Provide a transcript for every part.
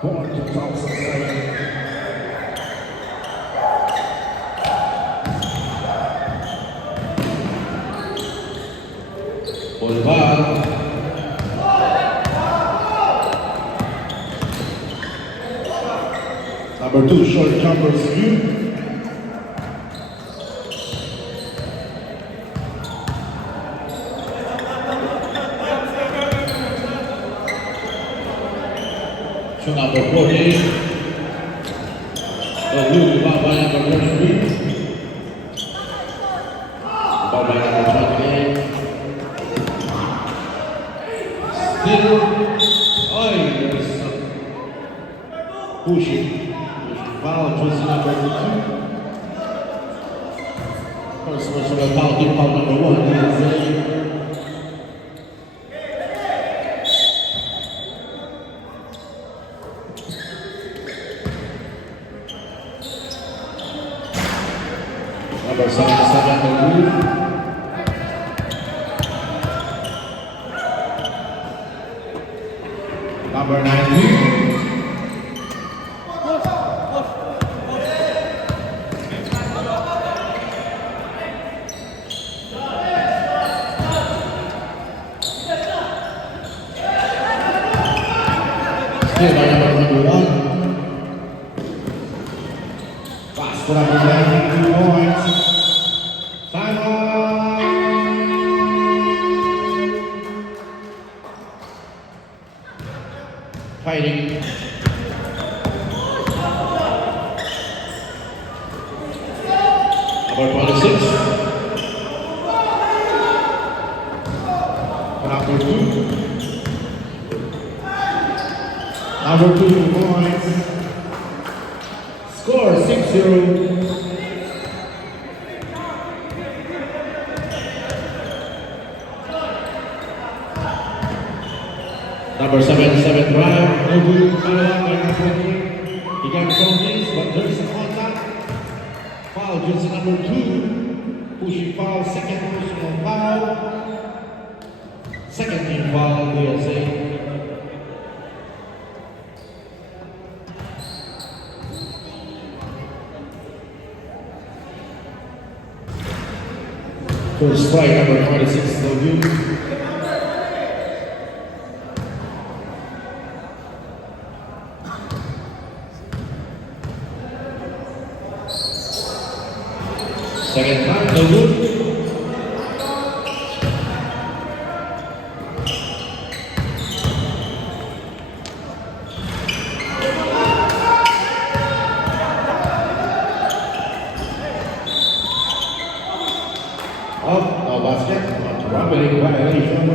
Born 2007. Bolivar. Number 2, short jumper, Skew. So number 40, the blue, by number 43. By number 28. Still, there's some pushing. Foul, jersey number 2. First personal foul, team foul number 1. Number 77, the blue. Number 19. Still by number 1. Fast for number 9, 2 points. Time on! Fighting. Number 26. Number 2. Number 2 points. Score 6-0. Number 77 drive, no good, by 14. He got penalties, but there is a contact. Foul, jersey number 2. Pushing foul, second personal foul. Second team foul, USA. First strike, number 26, no good. Second time, no good. No basket, rubbing violation.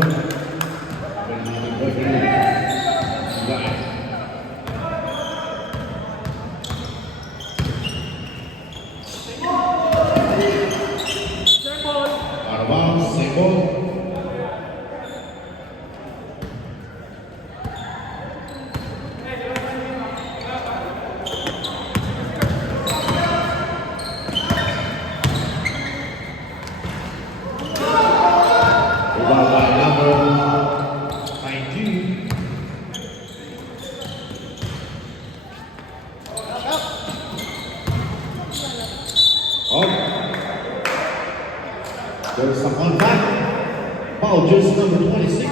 There's some contact. Foul, jersey number 26.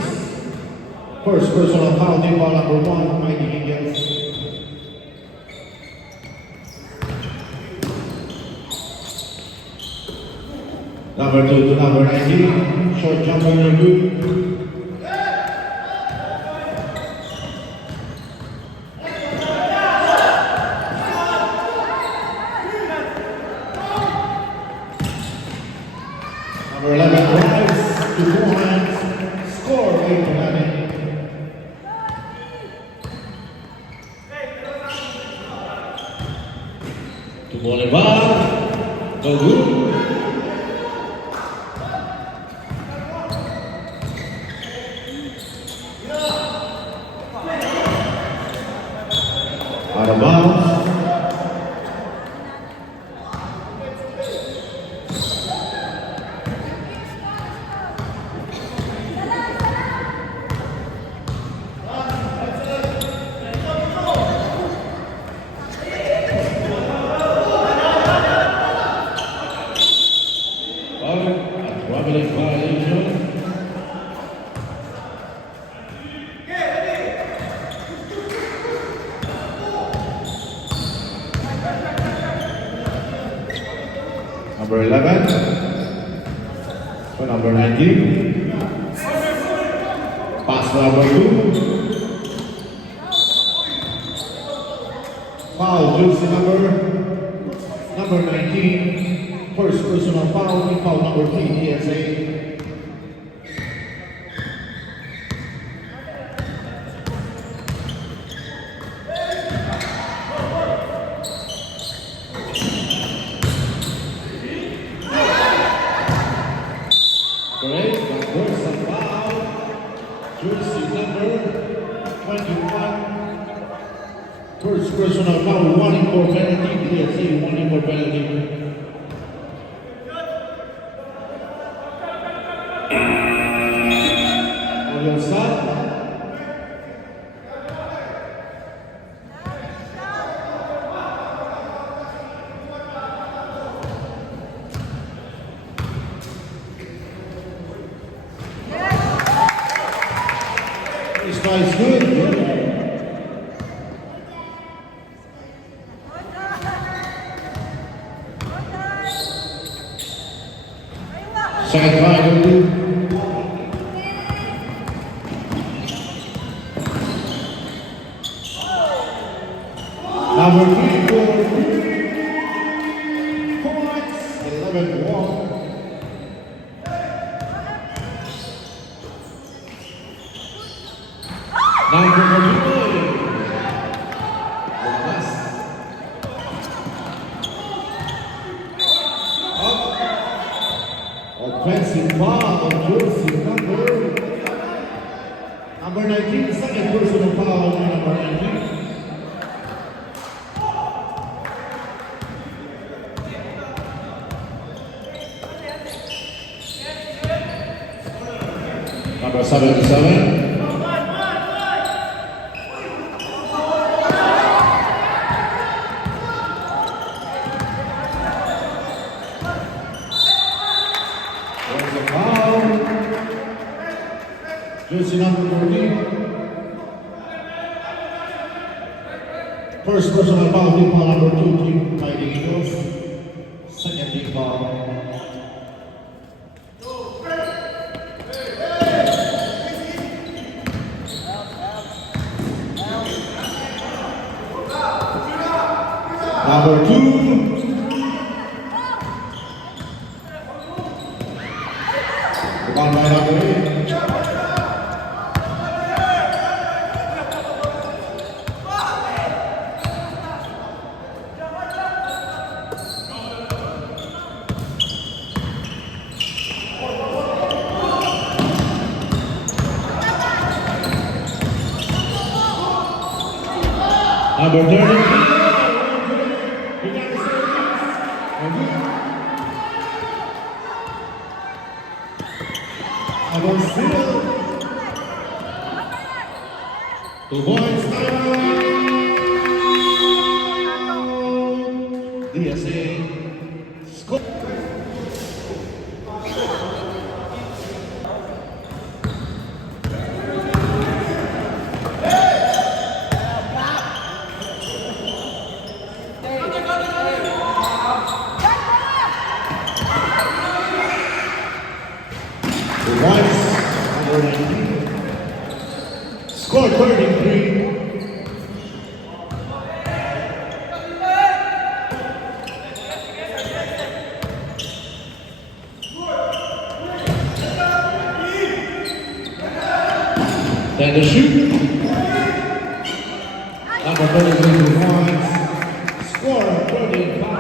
First personal foul, team foul number 1, Mikey Higgins. Number 2 to number 19. Short jumper number 2. Number 11 drives to points, score 8-11. To Bolivar, no good. Out of bounds. Number 11. For number 19. Pass number 2. Foul, jersey number 19. First personal foul, foul number 3, DSA. Correct, that personal foul, jersey number 21. First personal foul, 1 in 4 penalty, DSA, 1 in 4 penalty. On your side. This guy's good. Second try, number 3 for 3 points, 11-1. Number 49. Offensive foul on jersey number 19, second personal foul on number 19. Number 77. Jersey number 14. First personal foul, team foul number 2, team Fighting Eagles. Second team foul. Number 2. One by number 8. Number 30. Number 0. 2 points, DSA score. Score 33. Then the shoot. Number 33 points. Score 35.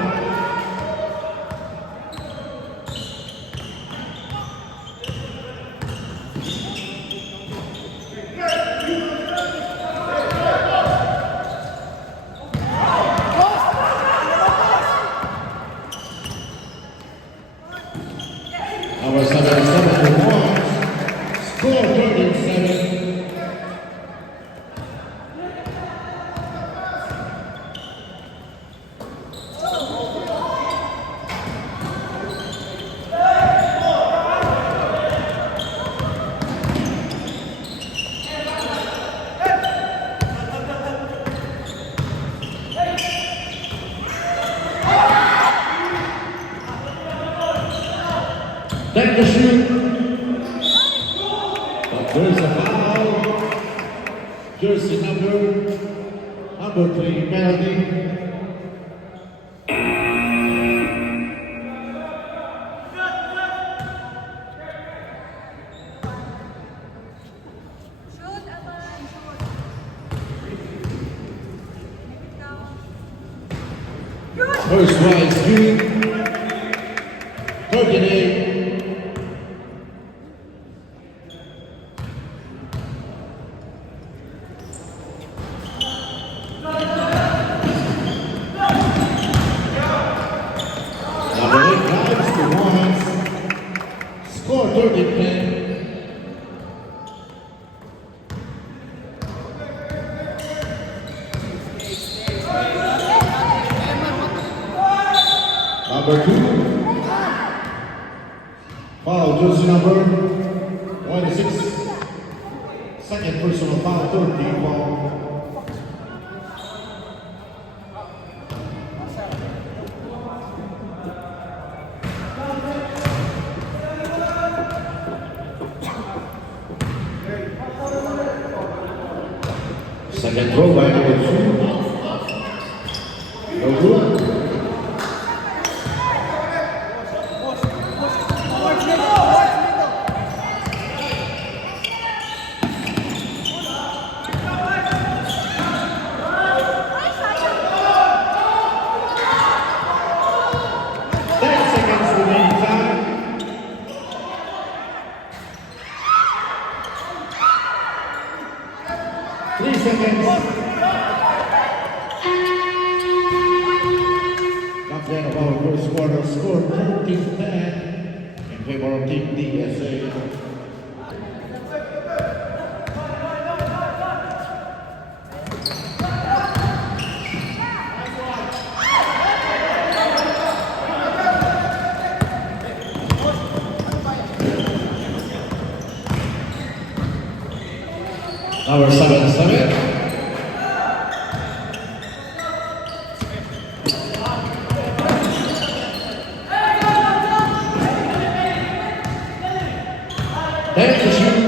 Number 77 points. Score 37. Then to shoot. But there's a foul. Jersey number 3 penalty. First rise, June. 38. Number 8 drives to Warrens. Score 30-10. Number 2, foul, jersey number 26, second personal foul, third team foul. Second throw by number 2, no good. That's the end of our first quarter. Score 13-10 in favor of Team DSA. Number 7-7. Then to shoot.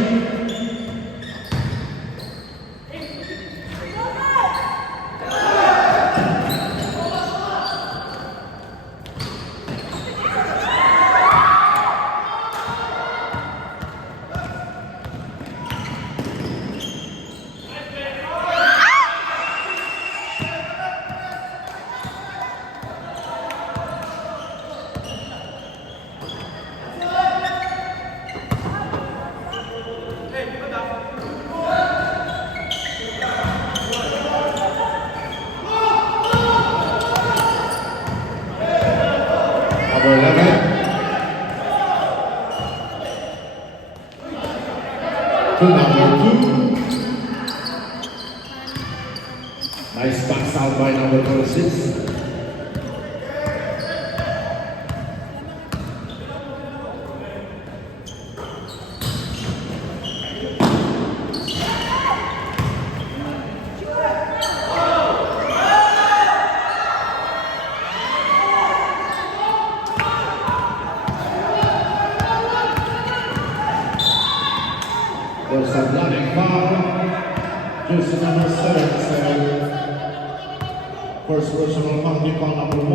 Number 11. To number 2. Nice pass out by number 26. There's a blocking foul. Jersey number 7-7. First personal foul, team foul number 1.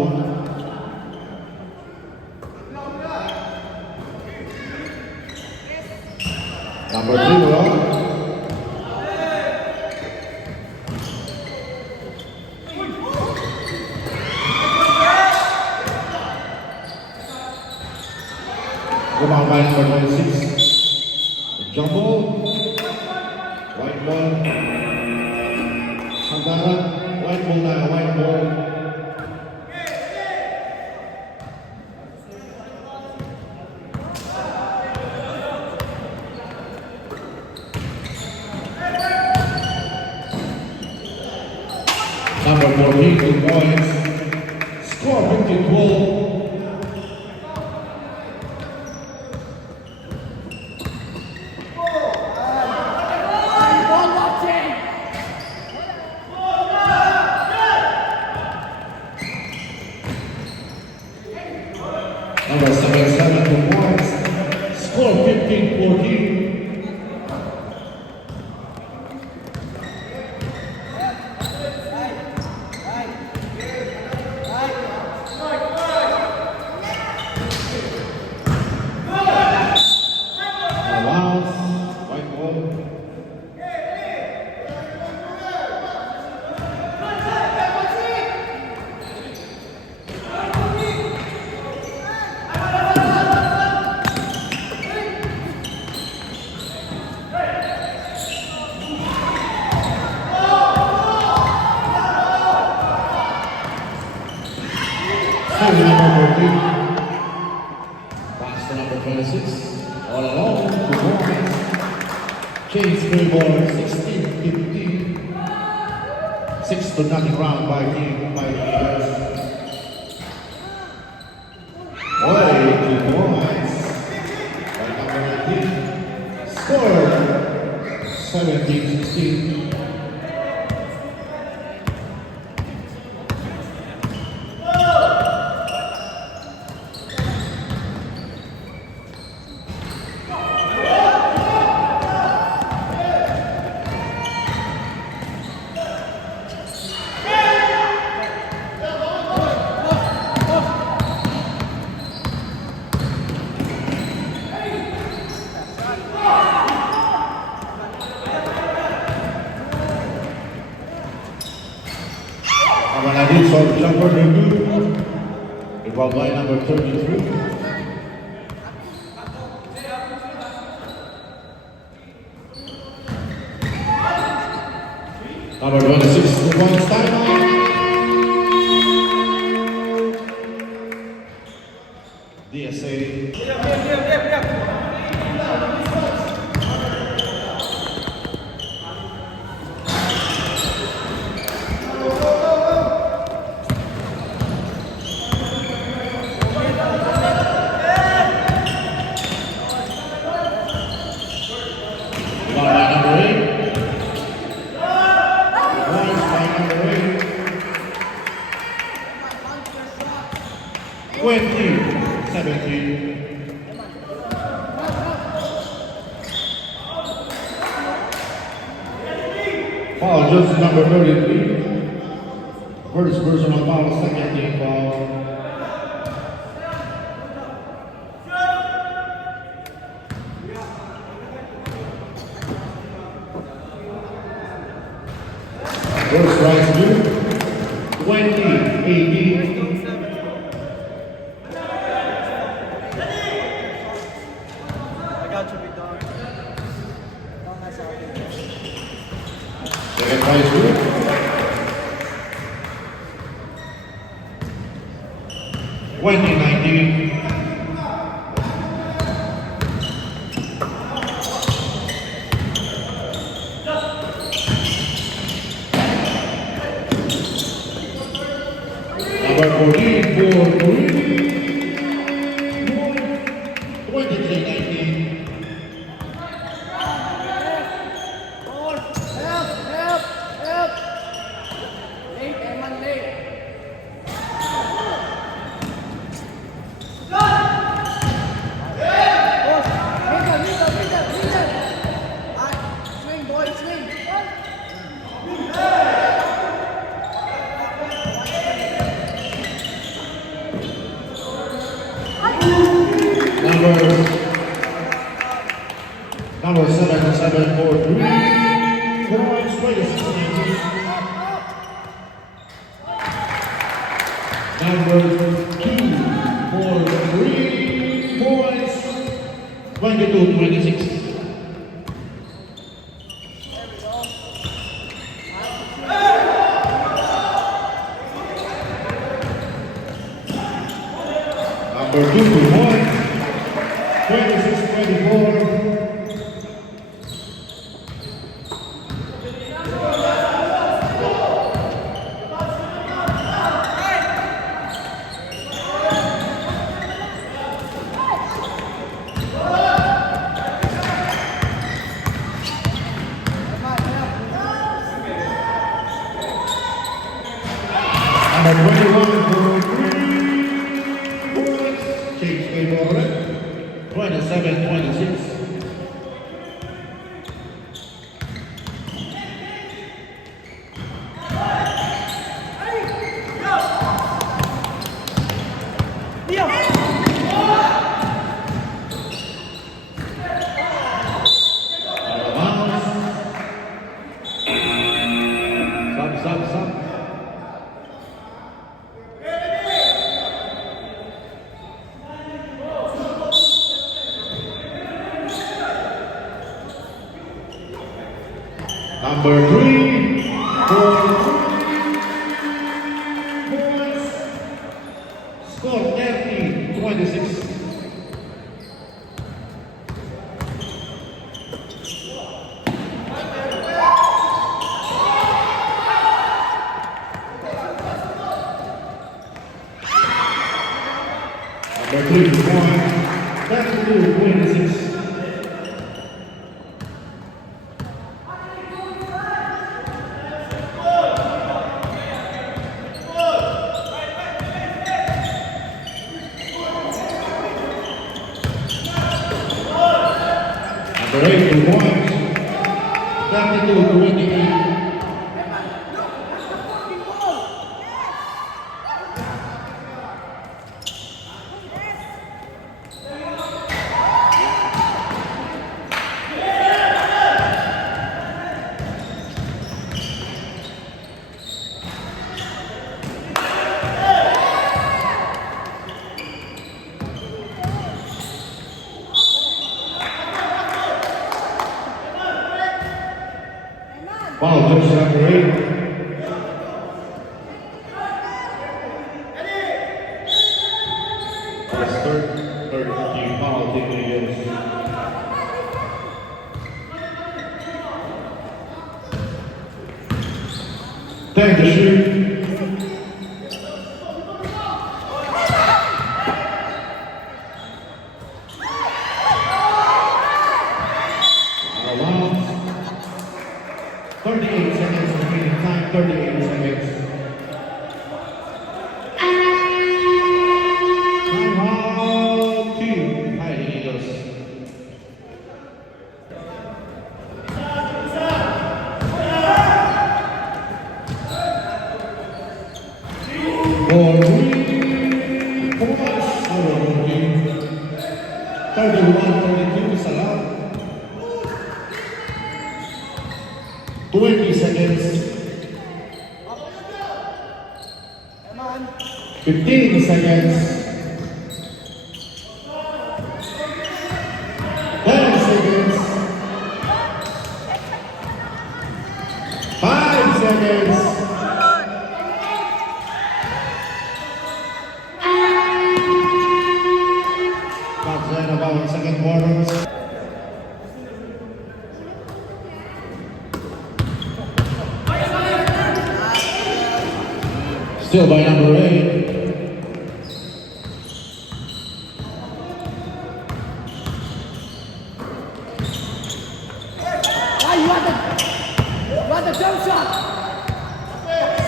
Number 0. Come on, by number 26. Jump ball. White ball. Santana. White ball na, white ball. Number 14, 2 points. Score 15-12. Number 7-7 to points. Heavy number 14. Pass to number 26. All along to Boys. Chase Claymore 16-15. 6-0 round by team by Eagles. Way to Boys. By number 18. Score 17-16. So jumper number 2, involved by number 33. Number 26, the one timeout. DSA. Foul, just number 33. First personal foul, second team foul. First right to 20-18. Second prize group. 20-19. Number 14 for Korea. 23-19. Number 7 for 3 points, 26-19. Number 2 for 3 points, 22-26. Number 2 points, 26-24. Number 21 for 3 points, Chase Claymore, 27-26. Stop. Number 3 for 3 points, 3 point. 32-26. Number 8 points. 32-28. Foul, jersey number 8. First third team foul taken against. Thank you, shoot. Allowance. 38 seconds remaining time, 38 seconds. Timeout team, Fighting Eagles. For 3 points, our team. 31-32, Salah. 20 seconds. 15 seconds. 10 seconds. 5 seconds. That's then about second quarters. Still by number 8. You want the jump shot.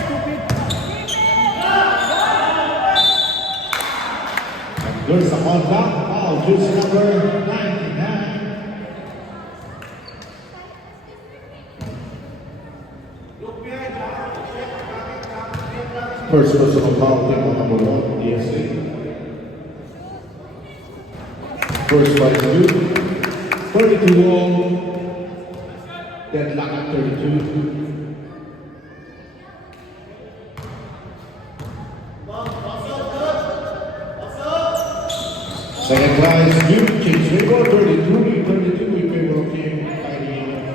Stupid. There's a on foul. Foul, jersey number 99. First personal foul, table number 1, DSC. First by Duke. 32 all. Deadlock at 32. Second prize, Duke change favor, 32 in favor of team Fighting Eagles.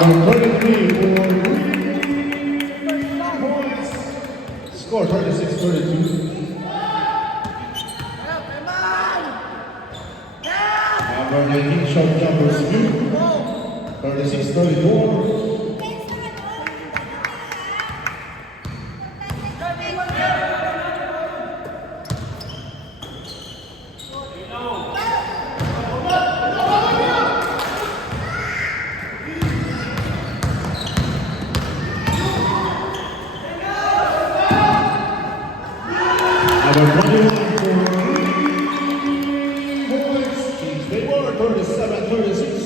Number 33 for 3 points. Score 36-32. Number 19 shot jumper Smith. 36-34. Number 21 for 3 points. Teams favor 37-36.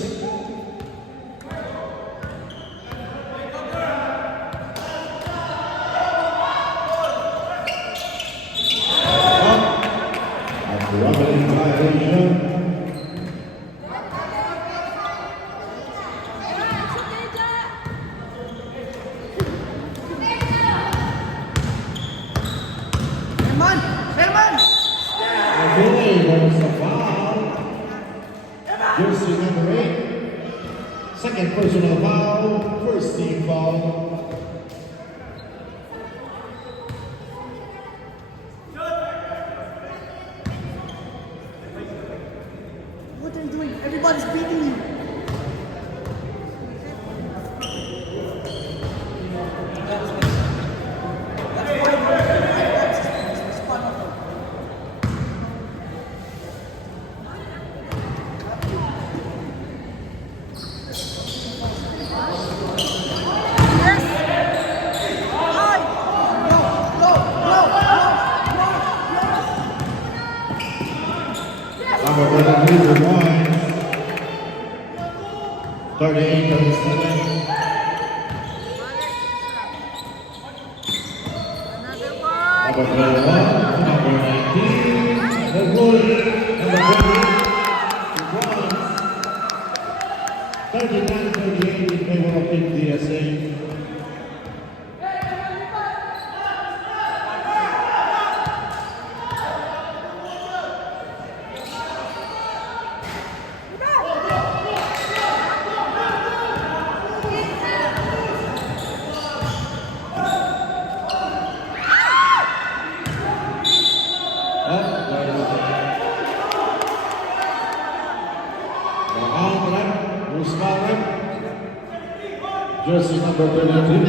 After 1 minute Second personal foul, first team foul. What are you doing? Everybody's beating you. Number 32, Wines. 38-37. Number 21, number 19, the Wood, number 20, Wines. 39-38 in favor of Team DSA. Jersey number 32,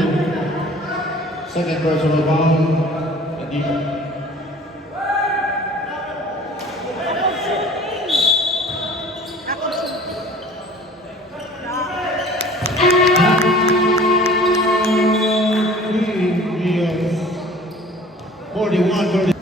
second personal foul, Adina. Yes. 41-30.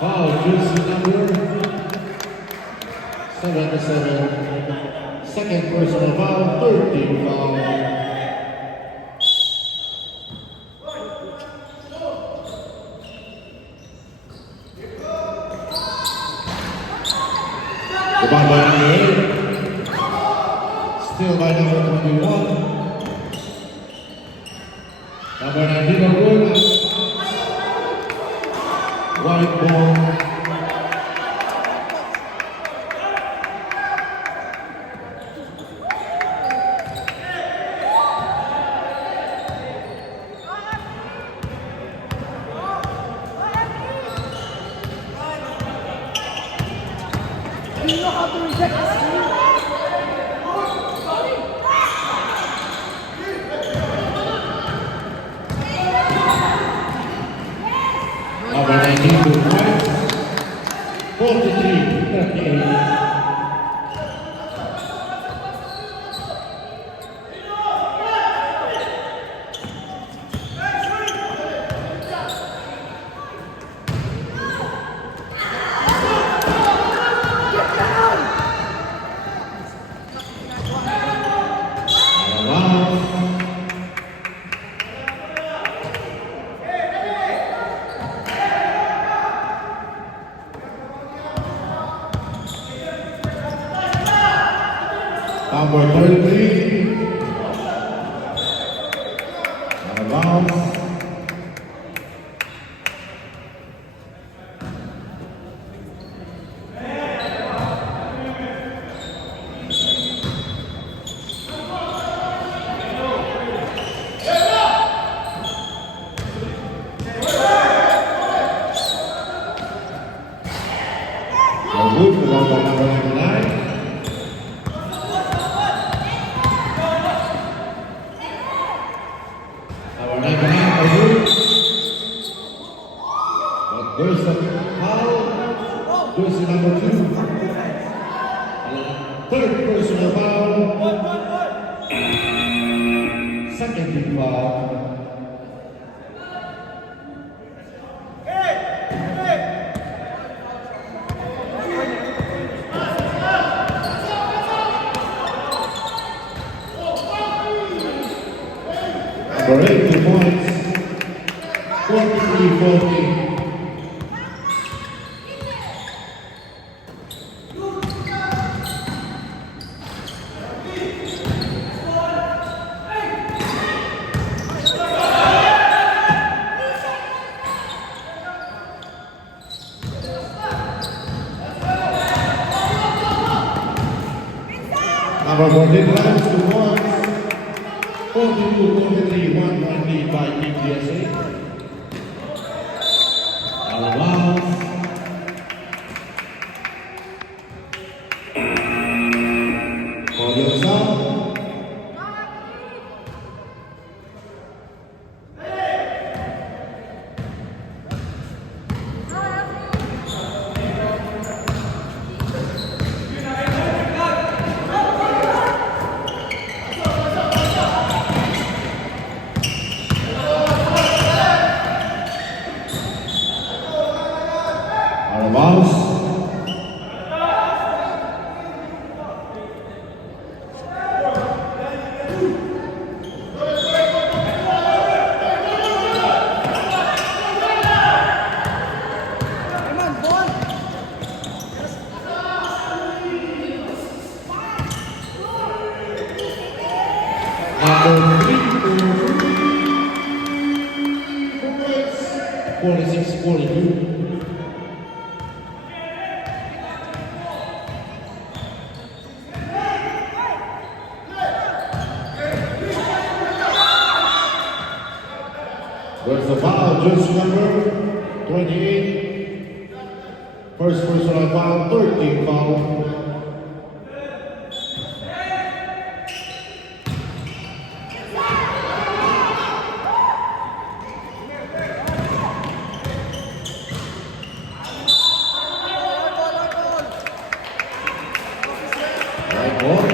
Foul, jersey number 77. Second personal foul, third team foul. Rebound by number 8. Still by number 21. Number 19, Wood. White ball. You know how to reject the screen. Number 19 to White. 43-38. Number 33. Out of bounds. Wood, followed by number 99. There's the foul. Jersey number 2. Third personal foul. Second team foul. For 80 points. 43-40. Number 14 rounds to points. 42-43, 1 point lead by Team USA. Out of bounds. For the other side. Out of bounds. Come on, ball. Number 46-42. There's a foul, jersey number 28. First personal foul, 13 foul. Right ball.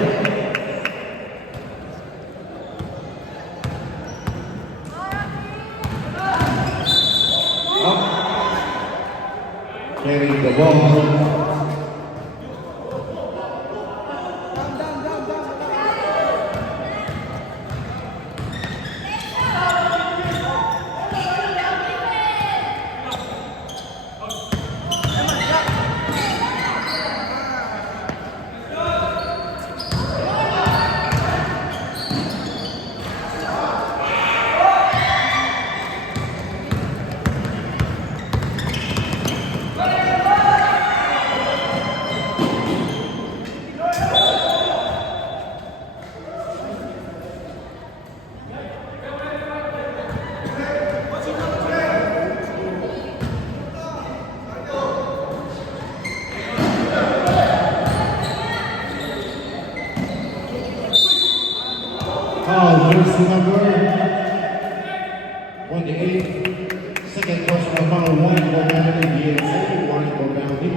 Carrying the ball. Foul, jersey number 28. Second personal foul, 1 for penalty, USA, 1 for penalty.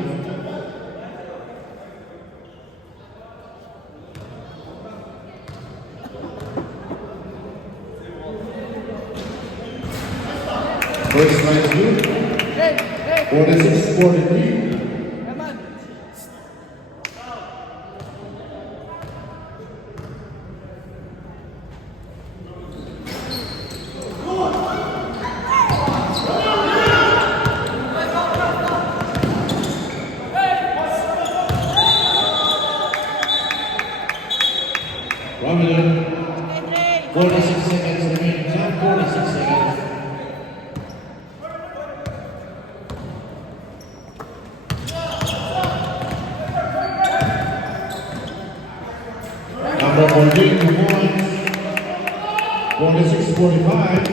First line two, Hey, hey. 46-43. Come on. Ramadan, 46 seconds remaining time, 46 seconds. Number 14 points, 46-45.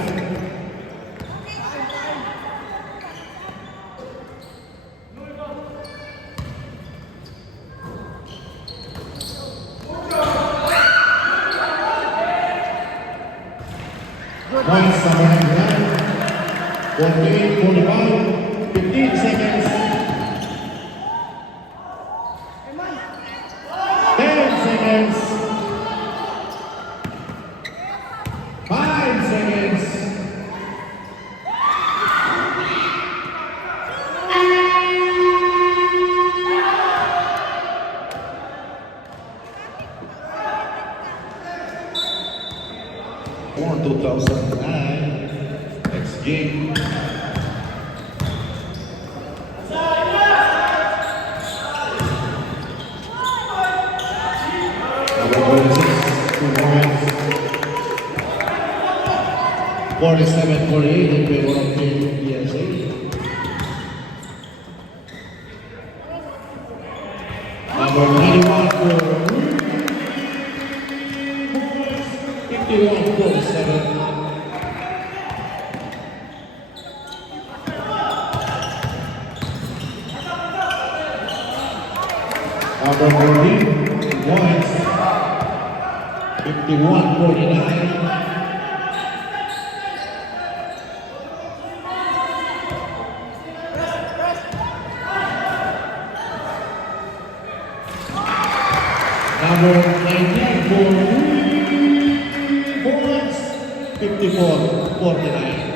Points number 99, 48-45, 15 seconds, Come on. 10 seconds, 5 seconds. For 2009, next game. Number 46, 2 points. 47-48 in favor of Team USA. Number 91 for points. 51-49. Number 19 for 3 points. 54-49.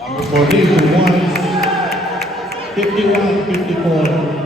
Number 14 for 51-54.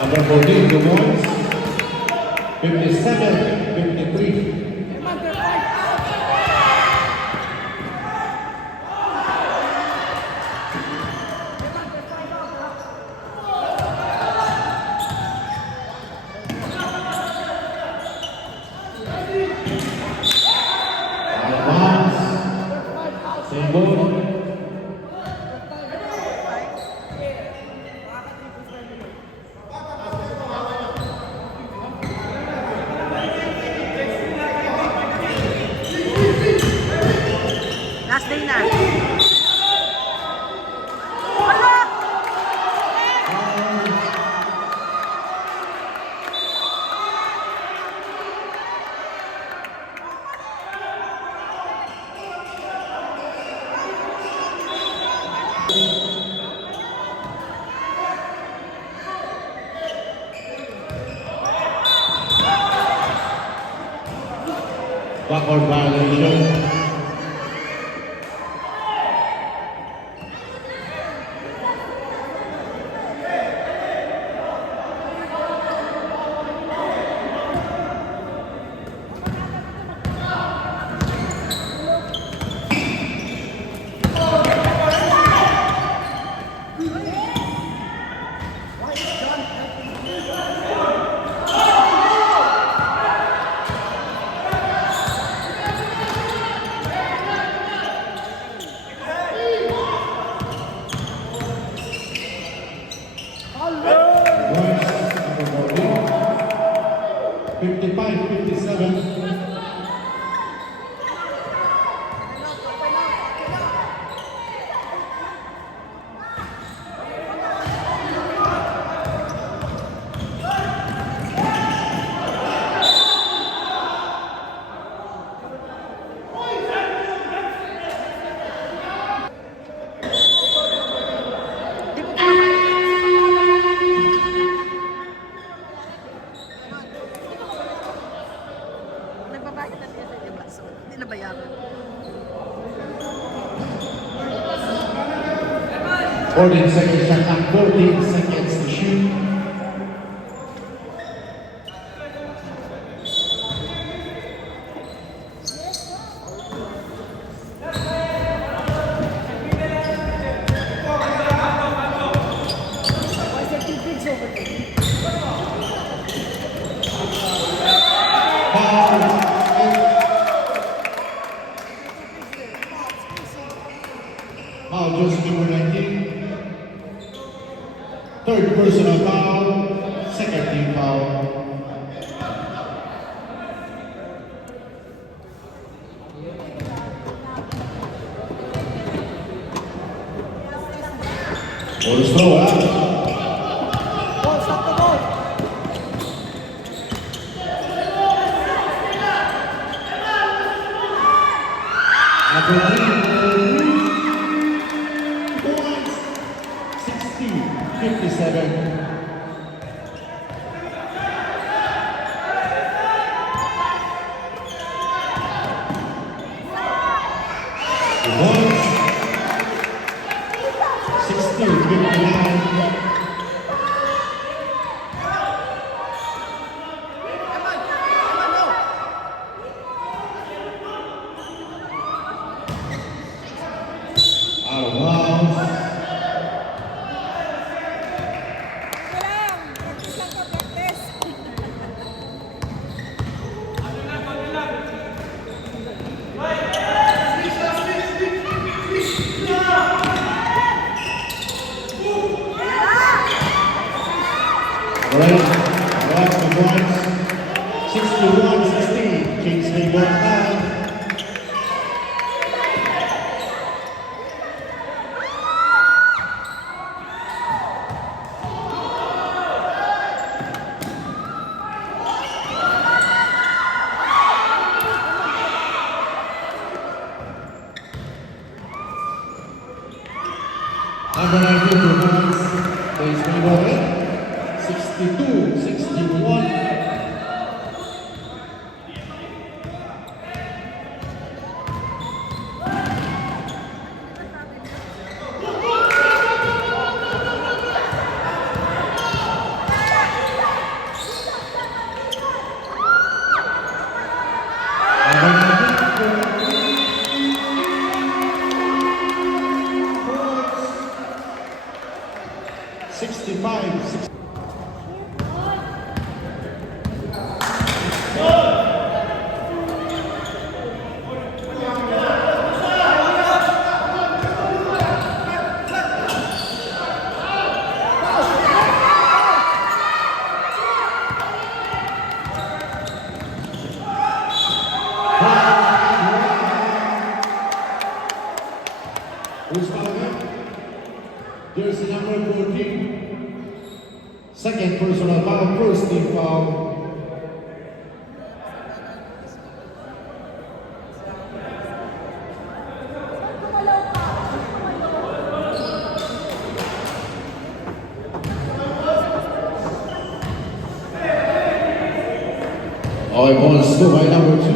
Number 14, the points. 57-53. Same ball. Last day na. Wala! Backward violation. Points, number 14. 55-57. Nagbabayad na siya, di ba? So, hindi na bayaran. 14 seconds shot clock, 14 seconds to shoot. Why is there two bigs over there? Foul. Foul, just number 19. Third personal foul, second team foul. Bonus throw out. Ball, stop the ball. Number 3 points, 60-57. Points, still 59. Out of bounds. Ito lang. Practice lang to, practice. Right, that's the points. 61-16. Kingsley Bortman. Number 19 provides Kingsley Bortman. 62-61. Sixty-five. Who's fouling? Jersey number 14. Second personal foul, first team foul. Okay, bonus go by number 2.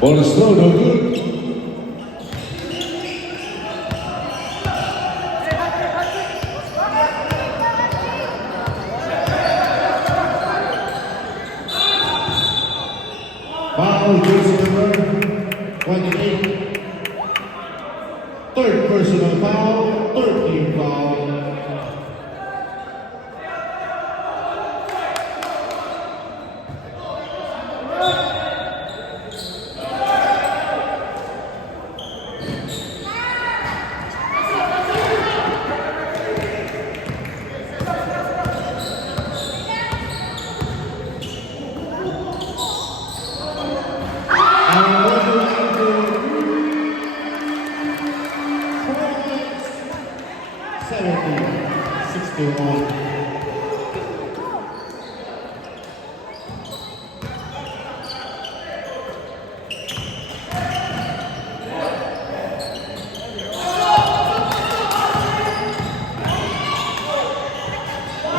Bonus throw, no good. Foul, jersey number 28. Third personal foul, third team foul.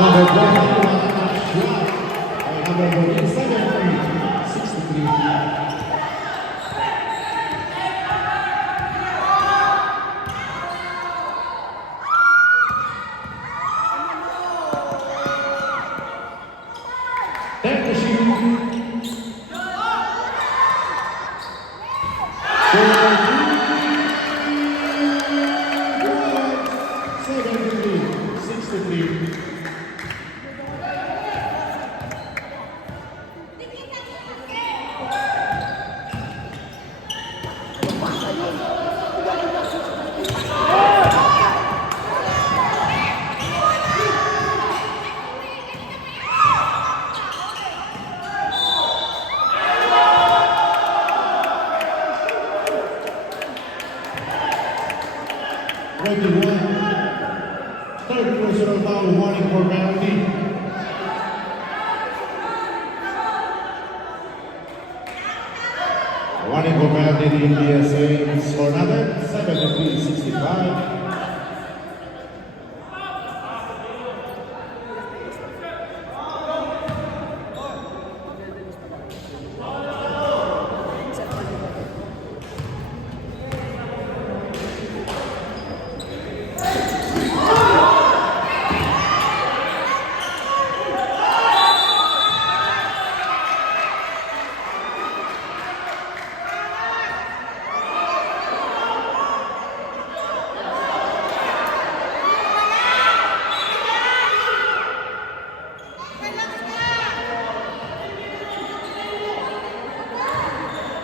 Number 1, number 63. Thank you, shoot. 63. Third personal foul, warning for penalty. Running for penalty, the DSA score another 73-65.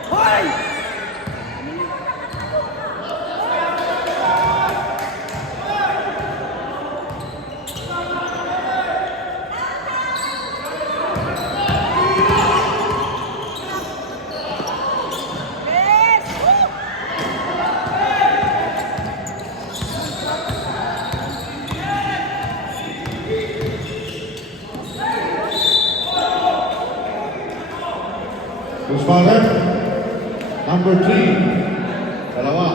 Hoy! Yes! Woo! Who's father? Number 3. Dalawa.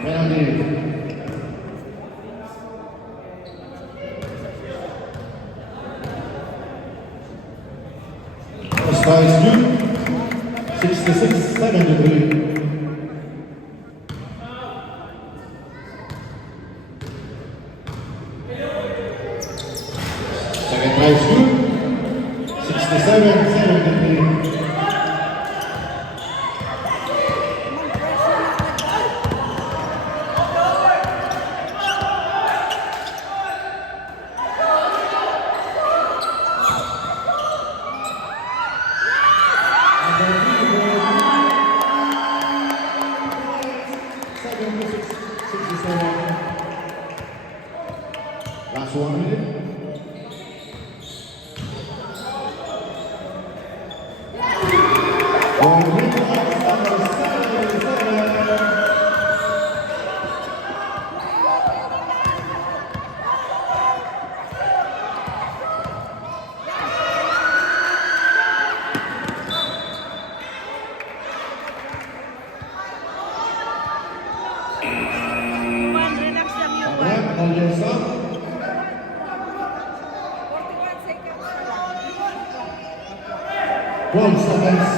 Penalty. Strikes due. 66-73. Second try is good. 67-73. Last 1 minute. One, relax lang yung one. Alright, all your song. 41 seconds na lang. 12 seconds.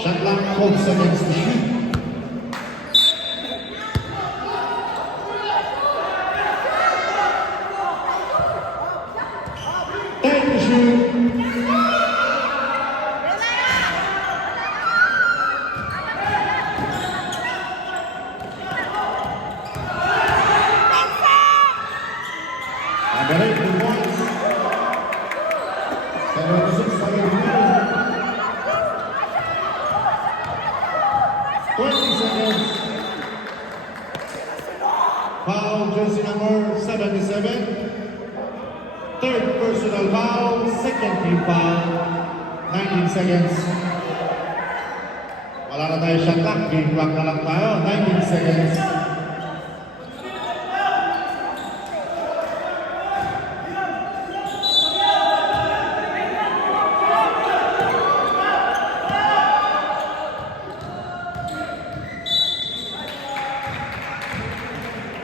Shot clock, 12 seconds to shoot. Time to shoot. Number 8 points. 20 seconds. Foul, jersey number 77. Third personal foul, second team foul. 19 seconds. Wala na tayo shot clock, game clock na lang tayo. 19 seconds.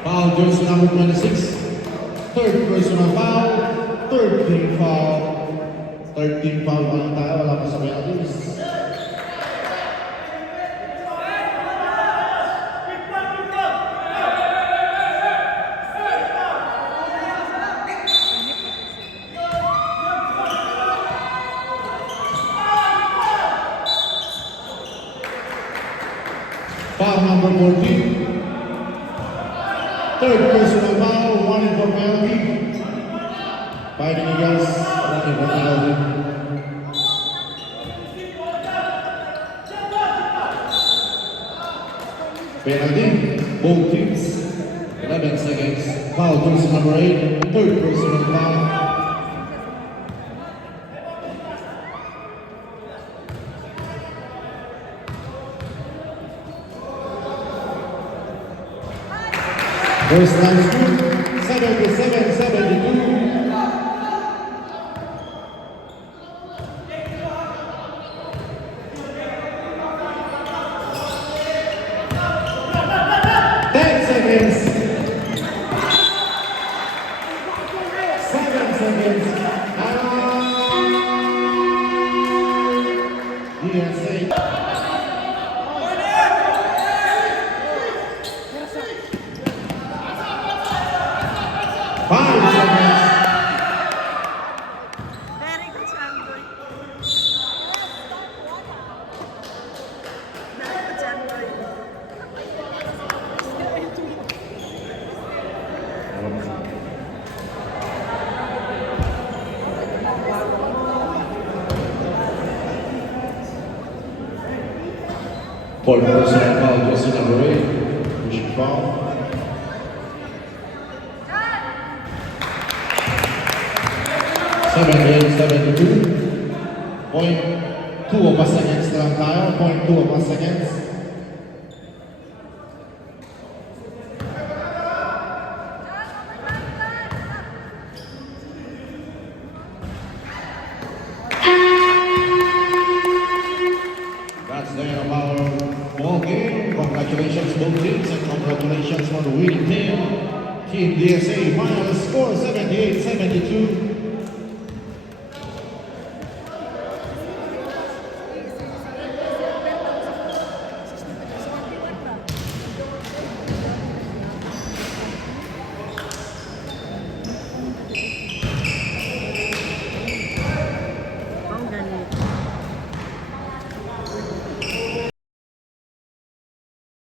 Foul, jersey number 26. Third personal foul, third team foul. Third team foul pa lang tayo, wala pa sa penalties. Foul number 14. Third personal foul, one for penalty. Fighting Eagles, one for penalty. Penalty, both teams, 11 seconds. Foul, jersey number 8, third personal foul. First line scoop, 77-72. Fourth personal foul, jersey number 8, pushing foul. Seven-2. Point 2 of a seconds na lang tayo. Point 2 of a seconds. That's the end of our ball game. Congratulations both teams and congratulations for the winning team. Team DSA final score 78-72.